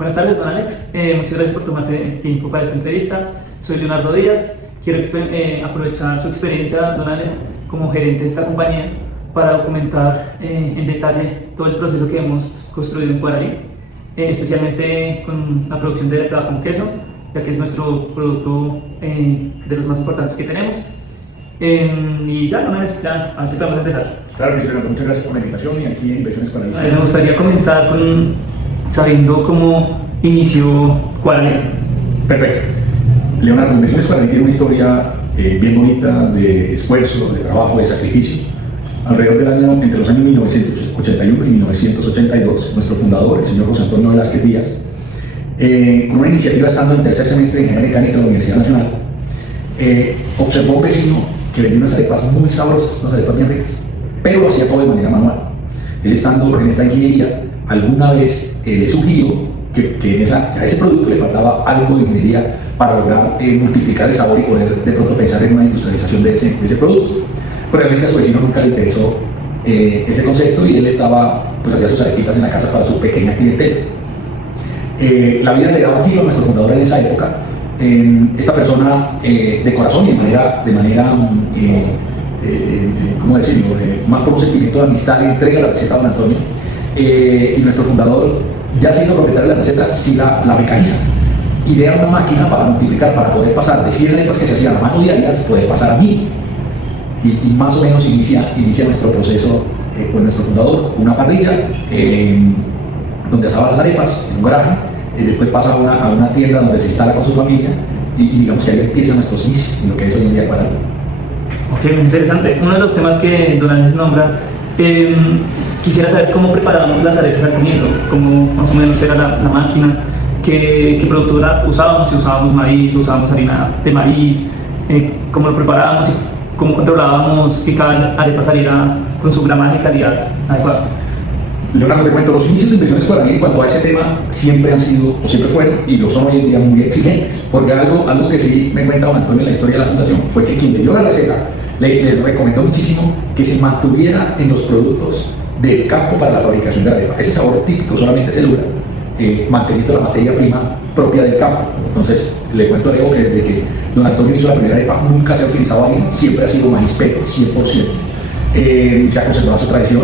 Buenas tardes, don Alex. Muchas gracias por tomarse el tiempo para esta entrevista. Soy Leonardo Díaz. Quiero aprovechar su experiencia, don Alex, como gerente de esta compañía para documentar en detalle todo el proceso que hemos construido en Cuaralí, especialmente con la producción de arepa con queso, ya que es nuestro producto de los más importantes que tenemos. Y ya, don Alex, así podemos empezar. Claro que sí, Leonardo, muchas gracias por la invitación y aquí en Inversiones Cuaralí. Me gustaría comenzar sabiendo cómo inició Cuaralí. Perfecto. Leonardo, Inversiones Cuaralí tiene una historia bien bonita de esfuerzo, de trabajo, de sacrificio. Entre los años 1981 y 1982, nuestro fundador, el señor José Antonio Velázquez Díaz, con una iniciativa estando en tercer semestre de Ingeniería Mecánica de la Universidad Nacional, observó a un vecino que vendía unas arepas muy sabrosas, unas arepas bien ricas, pero lo hacía todo de manera manual. Él, estando en esta ingeniería, alguna vez le sugirió que a ese producto le faltaba algo de ingeniería para lograr multiplicar el sabor y poder de pronto pensar en una industrialización de ese producto. Pero realmente a su vecino nunca le interesó ese concepto y él hacía sus arepitas en la casa para su pequeña clientela. La vida le daba un giro a nuestro fundador en esa época. Esta persona, de corazón y de manera ¿cómo decirlo? Más por un sentimiento de amistad, le entrega la receta a don Antonio, y nuestro fundador, ya siendo propietario de la receta, sí la mecaniza. Idea una máquina para multiplicar, para poder pasar de 100 arepas que se hacían a mano diarias, poder pasar a 1000. Y más o menos inicia nuestro proceso con nuestro fundador, una parrilla donde asaba las arepas en un garaje, y después pasa a una tienda donde se instala con su familia, y digamos que ahí empiezan nuestros inicios en lo que es hoy en día Cuaralí. Ok, muy interesante. Uno de los temas que don Alex nombra, quisiera saber cómo preparábamos las arepas al comienzo, cómo más o menos era la máquina, qué producto usábamos, si usábamos maíz, usábamos harina de maíz, cómo lo preparábamos y cómo controlábamos que cada arepa saliera con su gramaje y calidad adecuada. Leonardo, te cuento, los inicios de Inversiones Cuaralí en cuanto a ese tema siempre han sido, o siempre fueron, y lo son hoy en día, muy exigentes. Porque algo que sí me cuenta don Antonio en la historia de la fundación fue que quien le dio la receta le recomendó muchísimo que se mantuviera en los productos del campo para la fabricación de la arepa. Ese sabor típico solamente se logra manteniendo la materia prima propia del campo. Entonces, le cuento a Leo que desde que don Antonio hizo la primera arepa nunca se ha utilizado harina, siempre ha sido maíz peto, 100%. Se ha conservado su tradición.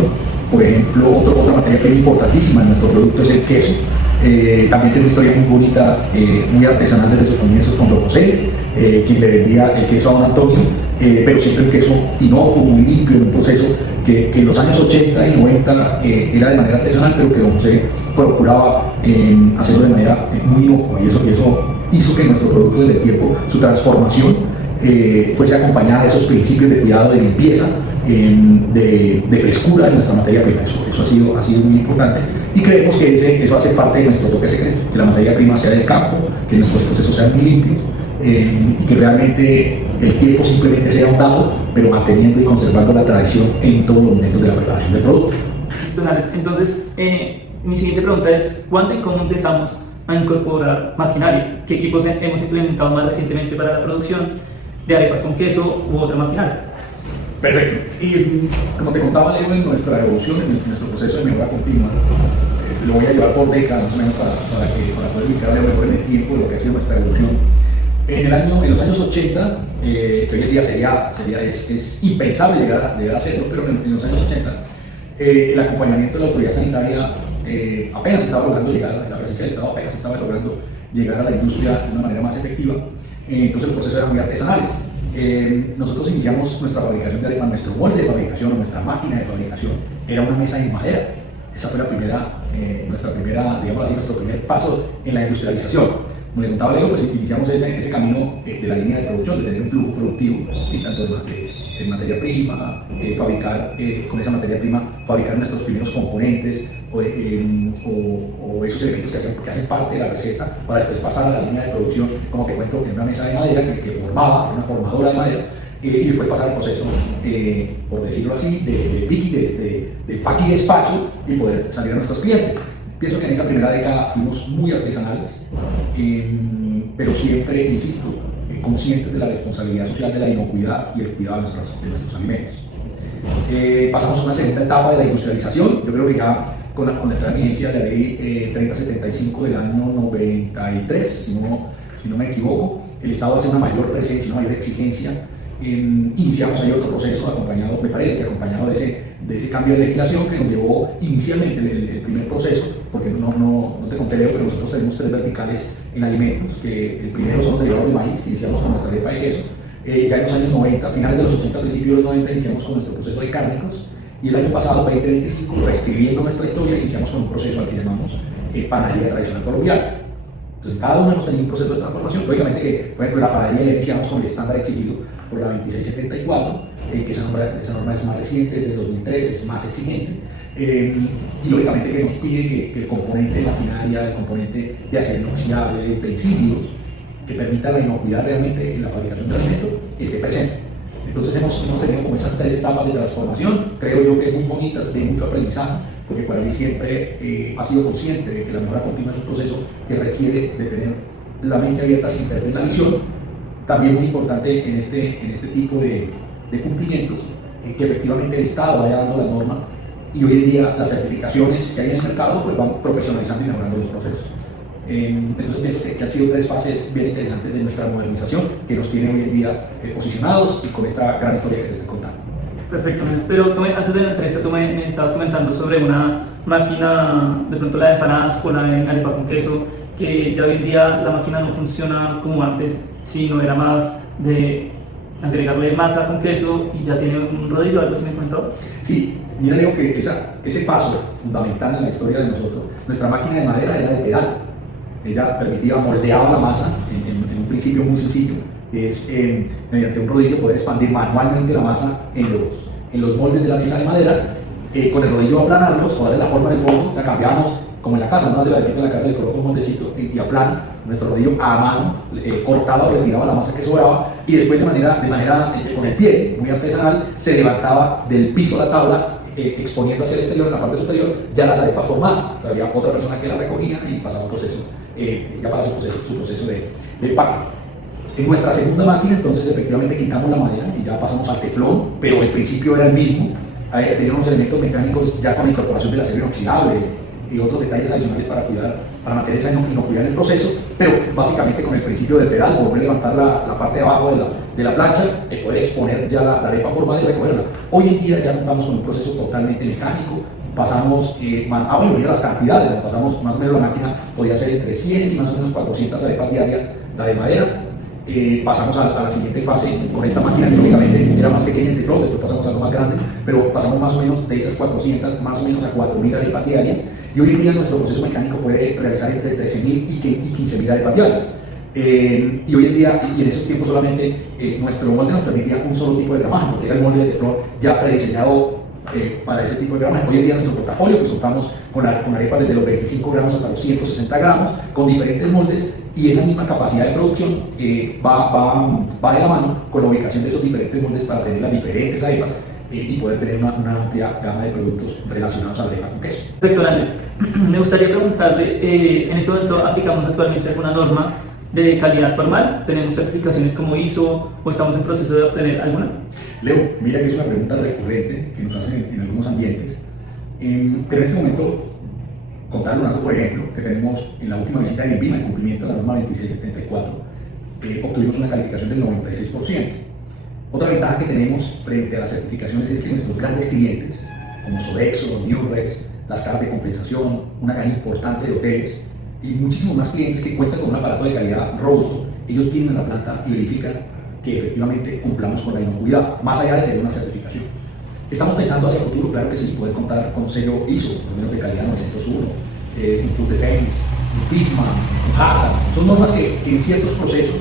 Por ejemplo, otra materia prima importantísima en nuestro producto es el queso. También tiene una historia muy bonita, muy artesanal desde sus comienzos con don José, quien le vendía el queso a don Antonio, pero siempre un queso inocuo, muy limpio, en un proceso que en los años 80 y 90 era de manera artesanal, pero que don José procuraba hacerlo de manera muy inocua, y eso hizo que nuestro producto desde el tiempo, su transformación, fuese acompañada de esos principios de cuidado, de limpieza, de frescura de nuestra materia prima. Eso ha sido muy importante, y creemos que eso hace parte de nuestro toque secreto, que la materia prima sea del campo, que nuestros procesos sean muy limpios, y que realmente el tiempo simplemente sea un dato, pero manteniendo y conservando la tradición en todos los momentos de la preparación del producto. Listo, Alex. Entonces, mi siguiente pregunta es: ¿cuándo y cómo empezamos a incorporar maquinaria? ¿Qué equipos hemos implementado más recientemente para la producción de arepas con queso u otra maquinaria? Perfecto. Y como te contaba, Leo, en nuestra evolución, en nuestro proceso de mejora continua, lo voy a llevar por décadas más o menos para poder ubicarle mejor en el tiempo lo que ha sido nuestra evolución. En los años 80, que hoy en día es impensable llegar a hacerlo, pero en los años 80, el acompañamiento de la autoridad sanitaria apenas estaba logrando llegar, la presencia del Estado apenas estaba logrando llegar a la industria de una manera más efectiva. Entonces los procesos eran muy artesanales. Nosotros iniciamos nuestra fabricación de arepas, nuestro molde de fabricación, o nuestra máquina de fabricación era una mesa en madera. Esa fue nuestro primer paso en la industrialización. Como le contaba Leo, pues iniciamos ese camino de la línea de producción, de tener un flujo productivo, tanto de materia prima, fabricar con esa materia prima, fabricar nuestros primeros componentes o esos elementos que hacen parte de la receta, para después pasar a la línea de producción, como te cuento, en una mesa de madera que formaba, una formadora de madera, y después pasar al proceso, por decirlo así, de pick, de pack y despacho, y poder salir a nuestros clientes. Pienso que en esa primera década fuimos muy artesanales, pero siempre, insisto, conscientes de la responsabilidad social, de la inocuidad y el cuidado de nuestros alimentos. Pasamos a una segunda etapa de la industrialización. Yo creo que ya con la entrada en vigencia de la ley 3075 del año 93, si no me equivoco. El Estado hace una mayor presencia, una mayor exigencia. Iniciamos ahí otro proceso acompañado, me parece que acompañado de ese cambio de legislación que nos llevó inicialmente el primer proceso, porque no te conté, Leo, pero nosotros tenemos 3 verticales en alimentos, que el primero son los derivados de maíz, que iniciamos con nuestra arepa de queso. Ya en los años 90, finales de los 80, principios de los 90, iniciamos con nuestro proceso de cárnicos, y el año pasado, 2025, reescribiendo nuestra historia, iniciamos con un proceso al que llamamos panadería tradicional colombiana. Entonces, cada uno hemos tenido un proceso de transformación. Lógicamente que, por ejemplo, la panadería ya iniciamos con el estándar exigido por la 2674, que esa norma es más reciente, desde 2013, es más exigente. Y lógicamente que nos pide que el componente de maquinaria, el componente de acero inoxidable, de utensilios, que permita la inocuidad realmente en la fabricación de alimentos, esté presente. Entonces hemos tenido como esas 3 etapas de transformación, creo yo que muy bonitas, de mucho aprendizaje, porque Quality siempre ha sido consciente de que la mejora continua es un proceso que requiere de tener la mente abierta sin perder la visión. También muy importante en este tipo de cumplimientos, que efectivamente el Estado vaya dando la norma, y hoy en día las certificaciones que hay en el mercado pues van profesionalizando y mejorando los procesos. Entonces pienso que han sido 3 fases bien interesantes de nuestra modernización que nos tiene hoy en día posicionados y con esta gran historia que te estoy contando. Perfecto, pero antes de la entrevista tú me estabas comentando sobre una máquina, de pronto la de empanadas o la de arepa con queso, que ya hoy en día la máquina no funciona como antes, sino era más de agregarle masa con queso y ya tiene un rodillo, algo así me comentabas. Sí, mira Leo, que ese paso fundamental en la historia de nosotros, nuestra máquina de madera era de pedal. Ella moldeaba la masa en un principio muy sencillo, es mediante un rodillo poder expandir manualmente la masa en los moldes de la mesa de madera, con el rodillo aplanarlos o darle la forma del fondo. La cambiamos como en la casa, no hace la en la casa, le coloco un moldecito y aplana nuestro rodillo a mano, cortaba o retiraba la masa que sobraba, y después de manera con el pie muy artesanal se levantaba del piso la tabla, exponiendo hacia el exterior, en la parte superior, ya las arepas formadas. Había otra persona que la recogía y pasaba un proceso, ya para su proceso de empaque. En nuestra segunda máquina, entonces, efectivamente quitamos la madera y ya pasamos al teflón, pero el principio era el mismo. Tenía unos elementos mecánicos ya con la incorporación del acero inoxidable y otros detalles adicionales para mantener esa inocuidad en el proceso, pero básicamente con el principio del pedal, volver a levantar la parte de abajo de la plancha, poder exponer ya la arepa formada y recogerla. Hoy en día ya contamos con un proceso totalmente mecánico. Pasamos, mira las cantidades, pasamos más o menos, la máquina podía ser entre 100 y más o menos 400 arepas diarias, la de madera. Pasamos a la siguiente fase con esta máquina, que lógicamente era más pequeña en teflón, después pasamos a algo más grande, pero pasamos más o menos de esas 400 más o menos a 4.000 arepas diarias, y hoy en día nuestro proceso mecánico puede realizar entre 13.000 y 15.000 arepas diarias. Y hoy en día, y en esos tiempos solamente, nuestro molde nos permitía un solo tipo de gramaje, porque era el molde de teflón ya prediseñado para ese tipo de gramaje. Hoy en día nuestro portafolio, pues contamos con arepas desde los 25 gramos hasta los 160 gramos, con diferentes moldes, y esa misma capacidad de producción va de la mano con la ubicación de esos diferentes moldes para tener las diferentes arepas y poder tener una amplia gama de productos relacionados a la arepa con queso. Perfecto, Andrés. Me gustaría preguntarle, en este momento aplicamos actualmente alguna norma de calidad formal, tenemos certificaciones como ISO o estamos en proceso de obtener alguna. Leo, mira que es una pregunta recurrente que nos hacen en algunos ambientes, pero en este momento contarle algo, por ejemplo, que tenemos en la última visita de INVIMA, en cumplimiento de la norma 2674, obtuvimos una calificación del 96%. Otra ventaja que tenemos frente a las certificaciones es que nuestros grandes clientes, como Sodexo, Newrex, las cajas de compensación, una gama importante de hoteles y muchísimos más clientes que cuentan con un aparato de calidad robusto, ellos vienen a la planta y verifican que efectivamente cumplamos con la inocuidad, más allá de tener una certificación. Estamos pensando hacia el futuro, claro que sí, poder contar con sello ISO, por menos de calidad 901, Food Defense, FISMA, HACCP. Son normas que en ciertos procesos,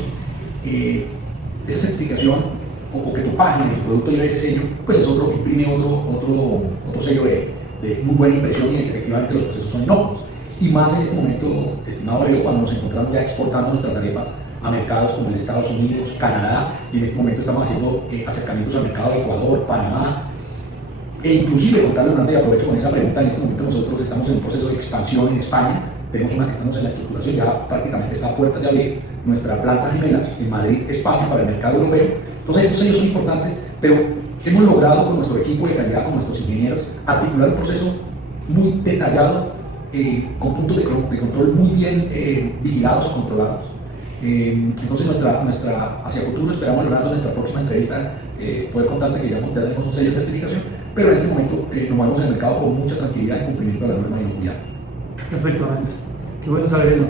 esa certificación o que tu página, tu producto lleve ese sello, pues es imprime otro sello de muy buena impresión y de que efectivamente los procesos son inocuos. Y más en este momento, estimado Leo, cuando nos encontramos ya exportando nuestras arepas a mercados como el de Estados Unidos, Canadá, y en este momento estamos haciendo acercamientos al mercado de Ecuador, Panamá, e inclusive contarle una y aprovecho con esa pregunta. En este momento nosotros estamos en un proceso de expansión en España, estamos en la estructuración, ya prácticamente está a puertas de abrir nuestra planta gemela en Madrid, España, para el mercado europeo. Entonces estos sellos son importantes, pero hemos logrado con nuestro equipo de calidad, con nuestros ingenieros, articular un proceso muy detallado, con puntos de control muy bien vigilados, controlados. Entonces hacia futuro esperamos, Leonardo, en nuestra próxima entrevista poder contarte que ya tenemos un sello de certificación, pero en este momento nos movemos en el mercado con mucha tranquilidad en cumplimiento de la norma de inocuidad. Perfecto, Alex. Qué bueno saber eso.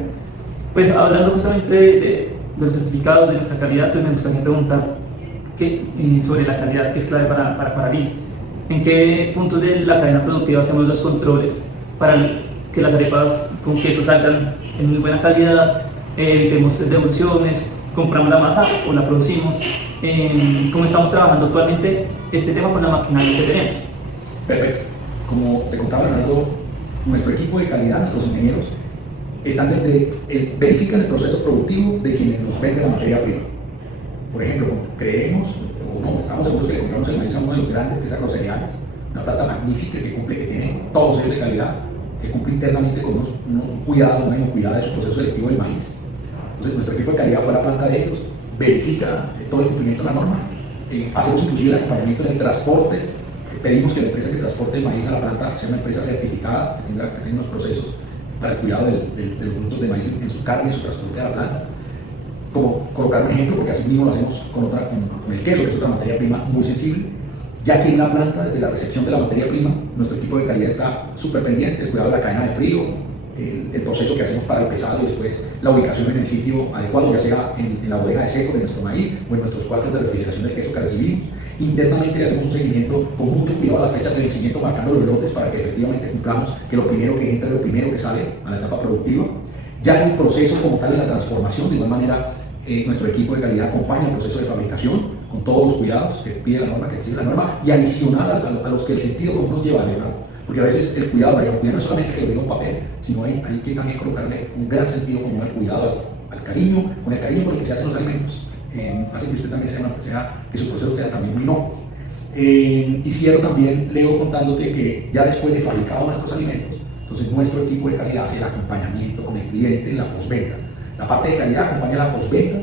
Pues hablando justamente de los certificados, de nuestra calidad, pues me gustaría preguntar sobre la calidad, que es clave para mí. ¿En qué puntos de la cadena productiva hacemos los controles para que las arepas con queso salgan en muy buena calidad? Evitemos devoluciones, compramos la masa o la producimos. ¿Cómo estamos trabajando actualmente este tema con la maquinaria que tenemos? Perfecto. Como te contaba, Leonardo, nuestro equipo de calidad, nuestros ingenieros, verifican el proceso productivo de quienes nos venden la materia prima. Por ejemplo, creemos o no, estamos seguros que le compramos el maíz a uno de los grandes, que es Agrocereales, una planta magnífica que tiene todos sellos de calidad, que cumple internamente con un cuidado, una inocuidad de su proceso selectivo del maíz. Entonces, nuestro equipo de calidad fue a la planta de ellos, verifica todo el cumplimiento de la norma, hacemos inclusive el acompañamiento en el transporte, pedimos que la empresa que transporte el maíz a la planta sea una empresa certificada, que tenga unos procesos para el cuidado de los productos de maíz en su carne y su transporte a la planta. Como colocar un ejemplo, porque así mismo lo hacemos con el queso, que es otra materia prima muy sensible, ya que en la planta, desde la recepción de la materia prima, nuestro equipo de calidad está súper pendiente del cuidado de la cadena de frío, el proceso que hacemos para el pesado y después la ubicación en el sitio adecuado, ya sea en la bodega de seco de nuestro maíz o en nuestros cuartos de refrigeración del queso que recibimos. Internamente le hacemos un seguimiento con mucho cuidado a las fechas de vencimiento, marcando los lotes para que efectivamente cumplamos que lo primero que entra es lo primero que sale a la etapa productiva. Ya en el proceso como tal, en la transformación, de igual manera, nuestro equipo de calidad acompaña el proceso de fabricación con todos los cuidados que pide la norma, que exige la norma, y adicional a los que el sentido común nos lleva a Leonardo. Porque a veces el cuidado no es solamente que lo diga un papel, sino hay que también colocarle un gran sentido común al cuidado, al cariño, con el cariño con el que se hacen los alimentos. Hace que usted también que su proceso sea también muy inocuo. Y cierro también, Leo, contándote que ya después de fabricados nuestros alimentos, entonces nuestro equipo de calidad hace el acompañamiento con el cliente en la postventa. La parte de calidad acompaña la postventa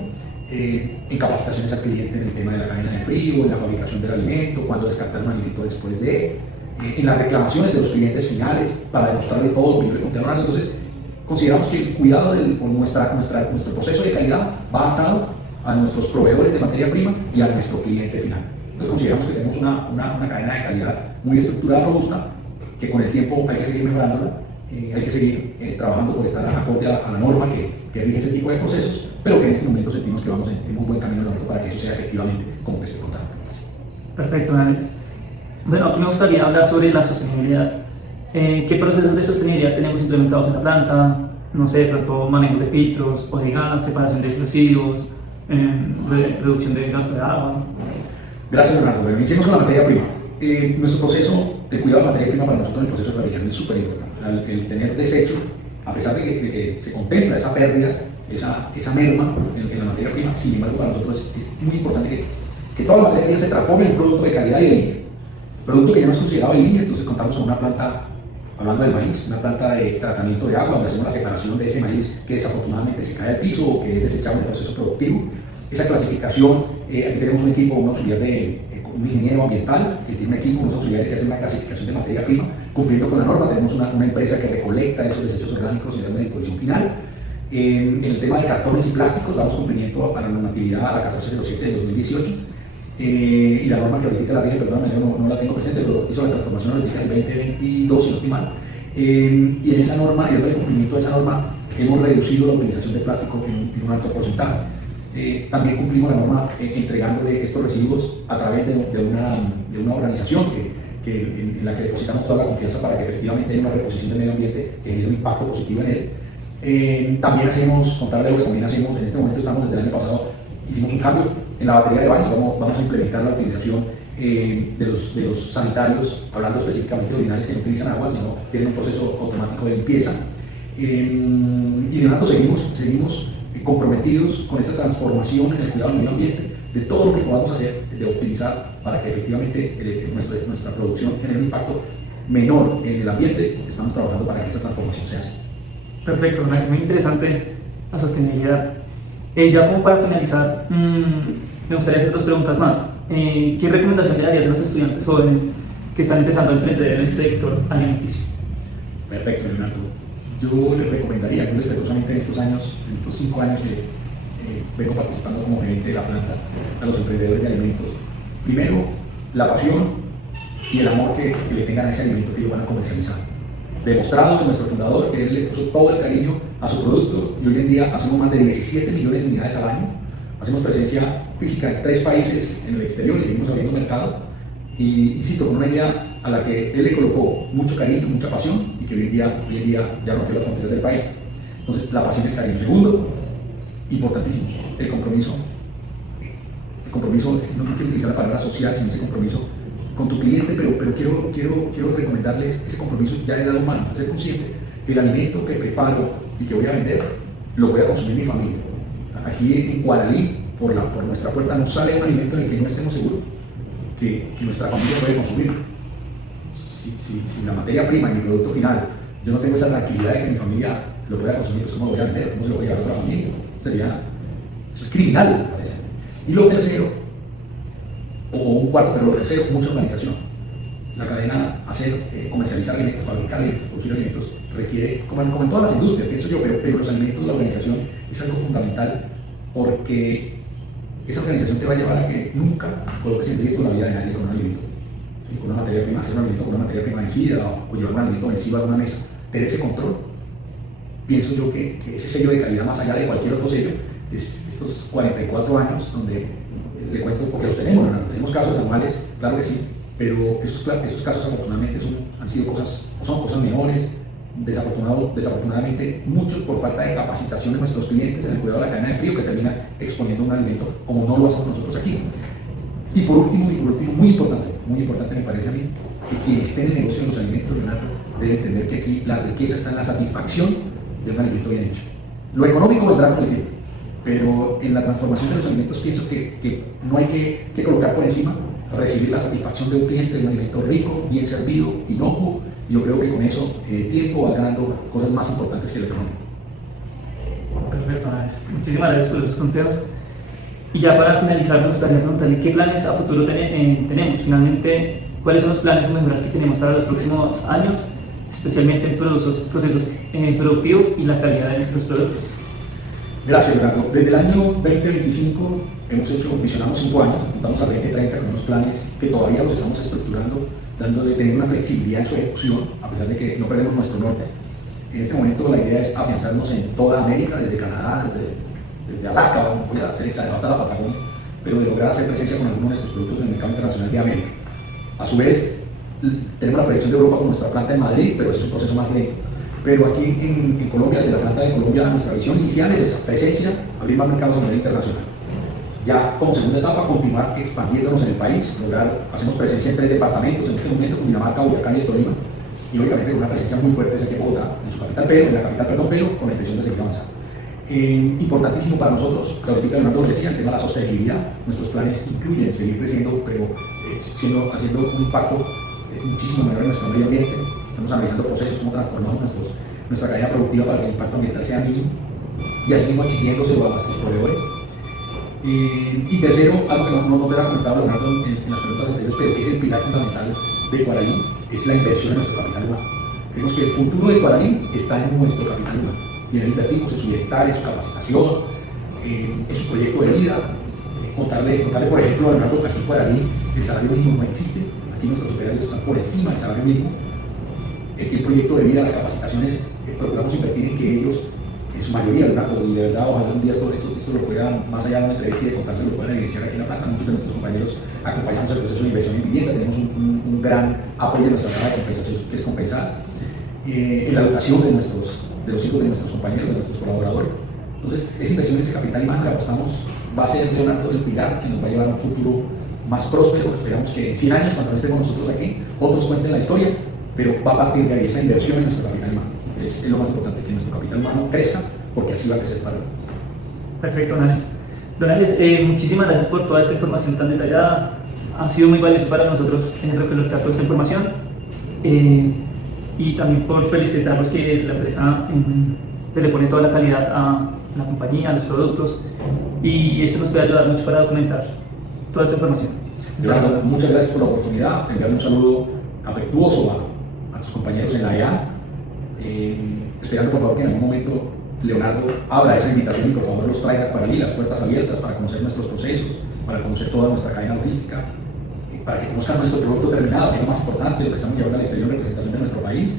en capacitaciones al cliente en el tema de la cadena de frío, en la fabricación del alimento, cuándo descartar un alimento después de, en las reclamaciones de los clientes finales para demostrarle todo lo que yo le conté a Leonardo. Entonces, consideramos que el cuidado con nuestro proceso de calidad va atado a nuestros proveedores de materia prima y a nuestro cliente final. Entonces, consideramos que tenemos una cadena de calidad muy estructurada, robusta, que con el tiempo hay que seguir mejorándola, hay que seguir trabajando por estar acorde a la norma que rige ese tipo de procesos, pero que en este momento sentimos que vamos en muy buen camino para que eso sea efectivamente como te estoy contando. Perfecto, Alex. Bueno, aquí me gustaría hablar sobre la sostenibilidad. ¿Qué procesos de sostenibilidad tenemos implementados en la planta? No sé, de pronto manejos de filtros o de gas, separación de residuos, reducción de gasto de agua. Gracias, Leonardo. Bueno, iniciemos con la materia prima. Nuestro proceso de cuidado de materia prima para nosotros en el proceso de fabricación es súper importante. El tener desecho, a pesar de que se contempla esa pérdida, esa merma en la materia prima, sin embargo para nosotros es muy importante que toda la materia prima se transforme en un producto de calidad y de línea. Producto que ya no es considerado de línea, entonces contamos con una planta, hablando del maíz, una planta de tratamiento de agua donde hacemos la separación de ese maíz que desafortunadamente se cae al piso o que es desechado en el proceso productivo. Esa clasificación, aquí tenemos un equipo, un auxiliar un ingeniero ambiental que tiene un equipo, unos auxiliares que hacen una clasificación de materia prima, cumpliendo con la norma. Tenemos una empresa que recolecta esos desechos orgánicos y da una disposición final. En el tema de cartones y plásticos, damos cumplimiento a la normatividad, a la 1407 de 2018. Y la norma que ahorita la rige, perdóname, no la tengo presente, pero hizo la transformación ahorita en el 2022, si no estoy mal. Y en esa norma, y el cumplimiento de esa norma, hemos reducido la utilización de plástico en un alto porcentaje. También cumplimos la norma entregándole estos residuos a través de una organización en la que depositamos toda la confianza para que efectivamente haya una reposición del medio ambiente que genere un impacto positivo en él. También hacemos, contarle lo que también hacemos, en este momento estamos desde el año pasado, hicimos un cambio en la batería de baño, vamos a implementar la utilización de los sanitarios, hablando específicamente de urinarios que no utilizan agua, sino tienen un proceso automático de limpieza. Y de nada seguimos comprometidos con esa transformación en el cuidado del medio ambiente, de todo lo que podamos hacer, de optimizar para que efectivamente nuestra producción genere un impacto menor en el ambiente. Estamos trabajando para que esa transformación sea así. Perfecto, muy interesante la sostenibilidad. Ya como para finalizar, me gustaría hacer dos preguntas más. ¿Qué recomendación le darías a los estudiantes jóvenes que están empezando a emprender en el sector alimenticio? Perfecto, Leonardo. Yo les recomendaría muy respetuosamente en estos años, en estos 5 años que vengo participando como gerente de la planta, a los emprendedores de alimentos. Primero, la pasión y el amor que le tengan a ese alimento que ellos van a comercializar. Demostrado de nuestro fundador que él le puso todo el cariño a su producto y hoy en día hacemos más de 17 millones de unidades al año. Hacemos presencia física en 3 países en el exterior y seguimos abriendo mercado. Y insisto, con una idea a la que él le colocó mucho cariño, mucha pasión y que hoy en día ya rompió las fronteras del país. Entonces, la pasión y el cariño. Segundo, importantísimo, el compromiso. El compromiso, no quiero utilizar la palabra social, sino ese compromiso con tu cliente, pero quiero recomendarles ese compromiso ya del lado humano, ser consciente que el alimento que preparo y que voy a vender, lo voy a consumir mi familia. Aquí en Guaralí, por nuestra puerta, no sale un alimento en el que no estemos seguros que nuestra familia puede consumir. Si la materia prima y mi producto final, yo no tengo esa tranquilidad de que mi familia lo pueda consumir, pues ¿cómo lo voy a vender? ¿Cómo se lo voy a llevar a otra familia? Eso es criminal, me parece. Y lo tercero, o un cuarto, pero lo tercero, mucha organización. La cadena, comercializar alimentos, fabricar alimentos, producir alimentos, requiere, como en todas las industrias, pienso yo, pero los alimentos, la organización es algo fundamental porque esa organización te va a llevar a que nunca coloques en riesgo la vida de nadie con un alimento. Con una materia prima, hacer un alimento con una materia prima vencida o llevar un alimento vencido a una mesa. Tener ese control. Pienso yo que ese sello de calidad, más allá de cualquier otro sello, es estos 44 años donde le cuento, porque los tenemos, ¿no? Tenemos casos anuales, claro que sí, pero esos casos afortunadamente son cosas menores, desafortunadamente muchos por falta de capacitación de nuestros clientes en el cuidado de la cadena de frío que termina exponiendo un alimento como no lo hacemos nosotros aquí. Y por último, muy importante me parece a mí, que quien esté en el negocio de los alimentos, Leonardo, debe entender que aquí la riqueza está en la satisfacción de un alimento bien hecho. Lo económico vendrá con el tiempo, pero en la transformación de los alimentos pienso que no hay que colocar por encima recibir la satisfacción de un cliente de un alimento rico, bien servido, inocuo. Y yo creo que con eso, tiempo, vas ganando cosas más importantes que el económico. Perfecto, muchísimas gracias por esos consejos. Y ya para finalizar, me gustaría preguntarle qué planes a futuro tenemos. Finalmente, ¿cuáles son los planes o mejoras que tenemos para los próximos años, especialmente en procesos productivos y la calidad de nuestros productos? Gracias, Leonardo. Desde el año 2025 visionamos 5 años, apuntamos al 2030 con unos planes que todavía los estamos estructurando, teniendo una flexibilidad en su ejecución, a pesar de que no perdemos nuestro norte. En este momento la idea es afianzarnos en toda América, desde Canadá, desde Alaska, voy a ser exagerado, hasta la Patagonia, pero de lograr hacer presencia con algunos de nuestros productos en el mercado internacional de América. A su vez, tenemos la proyección de Europa con nuestra planta en Madrid, pero eso es un proceso más lento. Pero aquí en Colombia, desde la planta de Colombia, nuestra visión inicial es esa, presencia, abrir más mercados a nivel internacional. Ya como segunda etapa, continuar expandiéndonos en el país, hacemos presencia en 3 departamentos, en este momento Cundinamarca, Boyacá y Tolima, y lógicamente con una presencia muy fuerte desde aquí en Bogotá, en la capital, pero con la intención de seguir avanzando. Importantísimo para nosotros, que ahorita Leonardo decía, el tema de la sostenibilidad. Nuestros planes incluyen seguir creciendo, pero haciendo un impacto muchísimo menor en nuestro medio ambiente. Estamos analizando procesos, cómo transformamos nuestra cadena productiva para que el impacto ambiental sea mínimo y así mismo exigiéndoselo a nuestros proveedores. Y tercero, algo que no te había comentado Leonardo en las preguntas anteriores, pero que es el pilar fundamental de Guaralí, es la inversión en nuestro capital humano. Creemos que el futuro de Guaralí está en nuestro capital humano. Y en él invertimos en su bienestar, en su capacitación, en su proyecto de vida. Contarle por ejemplo, a Leonardo, que aquí en Guaralí el salario mínimo no existe, aquí nuestros operarios están por encima del salario mínimo. Que el proyecto de vida, las capacitaciones, procuramos invertir en que ellos, en su mayoría, Leonardo, y de verdad, ojalá un día esto lo puedan, más allá de una entrevista y de contárselo, lo puedan evidenciar aquí en la planta. Muchos de nuestros compañeros acompañamos el proceso de inversión en vivienda, tenemos un gran apoyo de nuestra caja de compensación, que es compensar, en la educación de los hijos de nuestros compañeros, de nuestros colaboradores. Entonces, esa inversión en ese capital humano que apostamos va a ser, Leonardo, el pilar que nos va a llevar a un futuro más próspero. Esperamos que en 100 años, cuando estemos nosotros aquí, otros cuenten la historia, pero va a partir de ahí esa inversión en nuestro capital humano. Es lo más importante, que nuestro capital humano crezca, porque así va a crecer para él. Perfecto, Don Alex, muchísimas gracias por toda esta información tan detallada. Ha sido muy valioso para nosotros recolectar toda esta información. Y también por felicitarlos que la empresa le pone toda la calidad a la compañía, a los productos, y esto nos puede ayudar mucho para documentar toda esta información. Leonardo, muchas gracias por la oportunidad. Enviar un saludo afectuoso a tus compañeros en la EA, esperando por favor que en algún momento Leonardo abra esa invitación y por favor los traiga para allí, las puertas abiertas para conocer nuestros procesos, para conocer toda nuestra cadena logística, para que conozcan nuestro producto terminado, que es lo más importante, lo que estamos llevando al exterior en representación de nuestro país.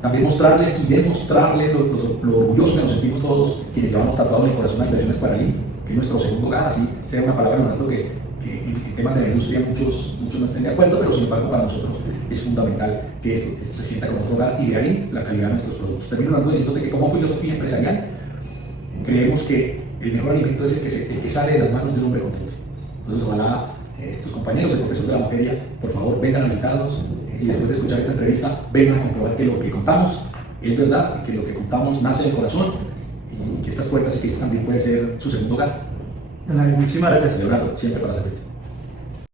También mostrarles y demostrarles lo orgullosos que nos sentimos todos quienes llevamos tatuado en el corazón a Inversiones Paralí, que es nuestro segundo hogar, así sea una palabra, Leonardo, que en temas de la industria muchos no estén de acuerdo, pero sin embargo para nosotros es fundamental que esto se sienta como otro hogar y de ahí la calidad de nuestros productos. Termino hablando diciéndote que como filosofía empresarial creemos que el mejor alimento es el que sale de las manos del hombre contento. Entonces ojalá tus compañeros, el profesor de la materia, por favor vengan a visitarnos y después de escuchar esta entrevista vengan a comprobar que lo que contamos es verdad y que lo que contamos nace del corazón y que estas puertas y que este también puede ser su segundo hogar. Muchísimas gracias. Leonardo, siempre para servirte.